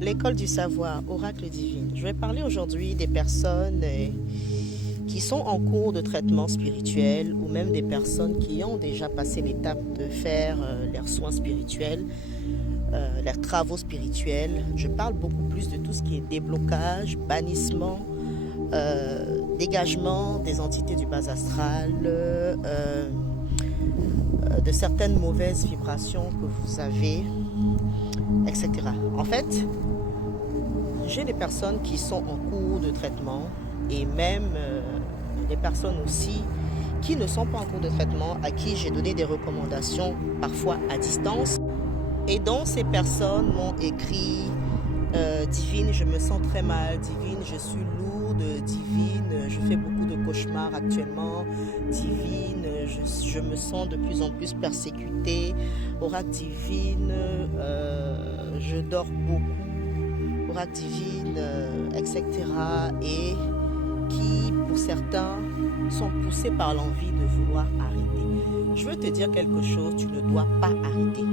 L'école du savoir, oracle divin. Je vais parler aujourd'hui des personnes qui sont en cours de traitement spirituel ou même des personnes qui ont déjà passé l'étape de faire leurs soins spirituels, leurs travaux spirituels. Je parle beaucoup plus de tout ce qui est déblocage, bannissement, dégagement des entités du bas astral, de certaines mauvaises vibrations que vous avez, etc. En fait, j'ai des personnes qui sont en cours de traitement et même des personnes aussi qui ne sont pas en cours de traitement, à qui j'ai donné des recommandations, parfois à distance. Et dont ces personnes m'ont écrit Divine, je me sens très mal, Divine, je suis lourde, Divine, je fais beaucoup de cauchemars actuellement, Divine, je me sens de plus en plus persécutée, oracle divine, je dors beaucoup, oracle divine, etc. Et qui, pour certains, sont poussés par l'envie de vouloir arrêter. Je veux te dire quelque chose, tu ne dois pas arrêter.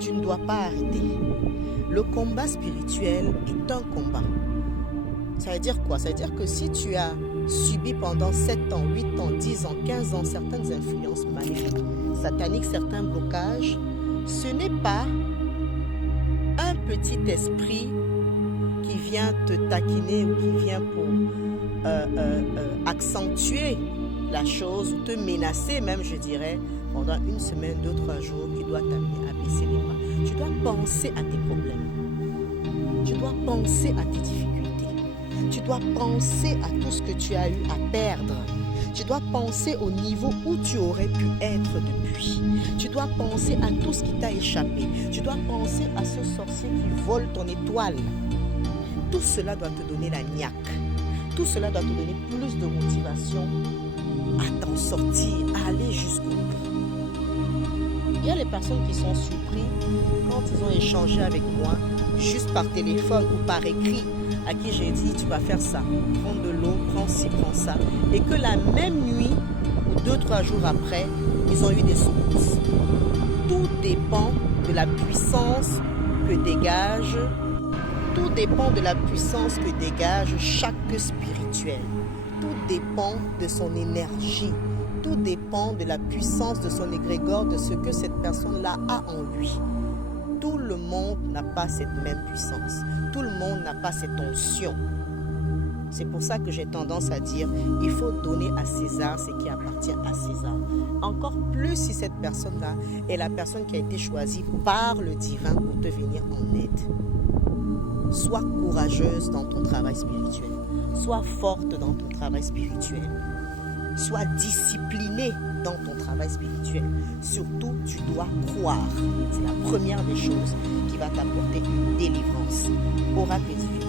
Tu ne dois pas arrêter. Le combat spirituel est un combat. Ça veut dire quoi? Ça veut dire que si tu as subi pendant 7 ans, 8 ans, 10 ans, 15 ans certaines influences maléfiques, sataniques, certains blocages, ce n'est pas un petit esprit qui vient te taquiner ou qui vient pour accentuer la chose ou te menacer même, je dirais, pendant une semaine, 2, 3 jours, qui doit t'amener à baisser les bras. Tu dois penser à tes problèmes. Tu dois penser à tes difficultés. Tu dois penser à tout ce que tu as eu à perdre. Tu dois penser au niveau où tu aurais pu être depuis. Tu dois penser à tout ce qui t'a échappé. Tu dois penser à ce sorcier qui vole ton étoile. Tout cela doit te donner la niaque. Tout cela doit te donner plus de motivation à t'en sortir, à aller jusqu'au bout. Il y a les personnes qui sont surpris quand ils ont échangé avec moi, juste par téléphone ou par écrit, à qui j'ai dit tu vas faire ça, prends de l'eau, prends ci, prends ça, et que la même nuit ou 2, 3 jours après, ils ont eu des secousses. Tout dépend de la puissance que dégage, tout dépend de la puissance que dégage chaque spirituel. Tout dépend de son énergie. Tout dépend de la puissance de son égrégore, de ce que cette personne-là a en lui. Tout le monde n'a pas cette même puissance. Tout le monde n'a pas cette onction. C'est pour ça que j'ai tendance à dire, il faut donner à César ce qui appartient à César. Encore plus si cette personne-là est la personne qui a été choisie par le divin pour te venir en aide. Sois courageuse dans ton travail spirituel. Sois forte dans ton travail spirituel. Sois disciplinée dans ton travail spirituel. Surtout, tu dois croire. C'est la première des choses qui va t'apporter une délivrance. Oracle divin.